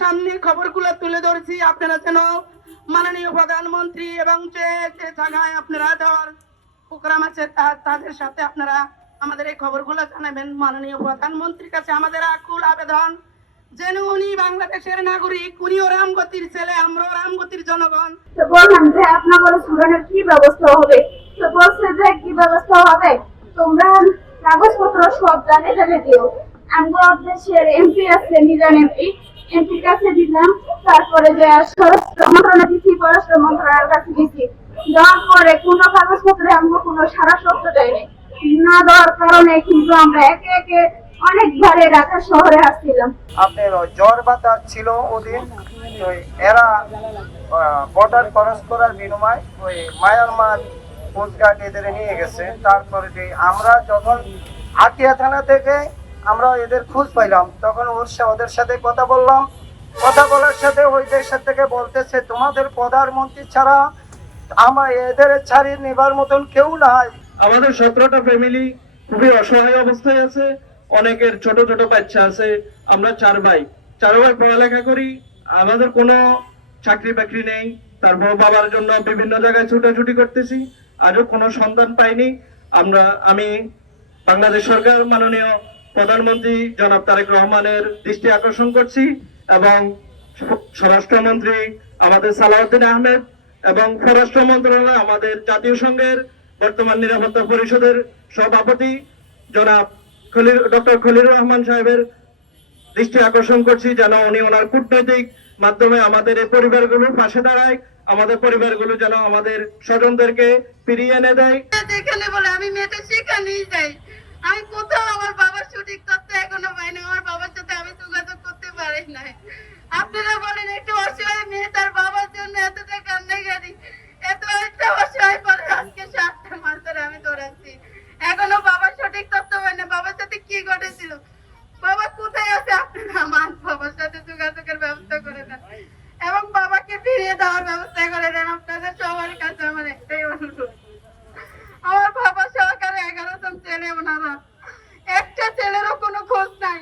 সামনে খবরগুলো তুলে ধরছি, আপনারা যেন মাননীয় প্রধানমন্ত্রী এবং যে যে জায়গায় আপনারা যাওয়ার প্রোগ্রাম আছে তাদের সাথে আপনারা আমাদের এই খবরগুলো জানাবেন। মাননীয় প্রধানমন্ত্রীর কাছে আমাদের আকুল আবেদন, যেন উনি বাংলাদেশের নাগরিক, উনিও রামগতির ছেলে, আমরাও রামগতির জনগণ। তো বললাম যে আপনাদের স্টুডেন্টের কি ব্যবস্থা হবে, তো বলছে যে কি ব্যবস্থা হবে তোমরা কাগজপত্র সব জানে দিও। আমরা দেশের এমপি আছে, মিজান এমপির কাছে দিলাম, তারপরে যে স্বরাষ্ট্র মন্ত্রণালয় দিচ্ছি, পররাষ্ট্র মন্ত্রণালয়ের কাছে দিচ্ছি। দেওয়ার পরে কোনো কাগজপত্রে আমরা কোনো সারা শব্দ দেয়নি, না দেওয়ার কারণে কিন্তু আমরা একে একে অনেকবারে ঢাকা শহরে আসছিলাম। আপনার জ্বর বাতাস ছিল ওদিন, ওই এরা বর্ডার ক্রস করার বিনিময় ওই মায়ানমার কোস্টগার্ড এদের নিয়ে গেছে। তারপরে যে আমরা যখন আটিয়া থানা থেকে আমরা এদের খোঁজ পাইলাম, তখন ওদের সাথে কথা বললাম। কথা বলার সাথে ওই দেশের থেকে বলতেছে তোমাদের প্রধানমন্ত্রী ছাড়া আমার এদের ছাড়িয়ে নেবার মতন কেউ নাই। আমাদের 17টা ফ্যামিলি খুবই অসহায় অবস্থায় আছে, অনেকের ছোট ছোট বাচ্চা আছে। আমরা চার ভাই পড়ালেখা করি, আমাদের কোনো চাকরি বাকরি নেই। তারপর বাবার জন্য বিভিন্ন জায়গায় ছুটাছুটি করতেছি, আজও কোনো সন্ধান পাইনি। আমি বাংলাদেশ সরকার মাননীয় প্রধানমন্ত্রী জনাব তারেক রহমানের দৃষ্টি আকর্ষণ করছি এবং স্বরাষ্ট্রমন্ত্রী আমাদের সালাউদ্দিন আহমেদ এবং পররাষ্ট্র মন্ত্রণালয় আমাদের জাতীয় সংঘের বর্তমান নিরাপত্তা পরিষদের সভাপতি জনাব ডক্টর খলিলুর রহমান সাহেবের দৃষ্টি আকর্ষণ করছি, যেন উনি ওনার কূটনৈতিক মাধ্যমে আমাদের এই পরিবারগুলোর পাশে দাঁড়ায়, আমাদের পরিবারগুলো যেন আমাদের স্বজনদেরকে ফিরিয়ে এনে দেয়। যেখানে বলে আমি মেয়েটা সেখানেই যাই, আমি কোথাও আমার বাবার সঠিক তথ্য এখনো পাই না, আমার বাবার সাথে আমি যোগাযোগ করতে পারি না। আপনারা বলেন একটু অসহায় মেয়ে, তার বাবার জন্য এতটা কান্নাকাটি, একটা অসহায় পরে আজকে 7 মাস ধরে আমি দৌড়াচ্ছি, এখনো বাবার সঠিক তথ্য পাই না, বাবার সাথে কি ঘটেছিল, বাবা কোথায় আছে, আপনারা আমার বাবার সাথে যোগাযোগের ব্যবস্থা করে দেন এবং বাবাকে ফিরিয়ে দেওয়ার ব্যবস্থা করে দেন। আপনাদের সবার কাছে আমার একটাই অনুরোধ, আমার বাবা সহকারে 11 জন ছেলে, ওনারা একটা ছেলেরও কোনো খোঁজ নাই।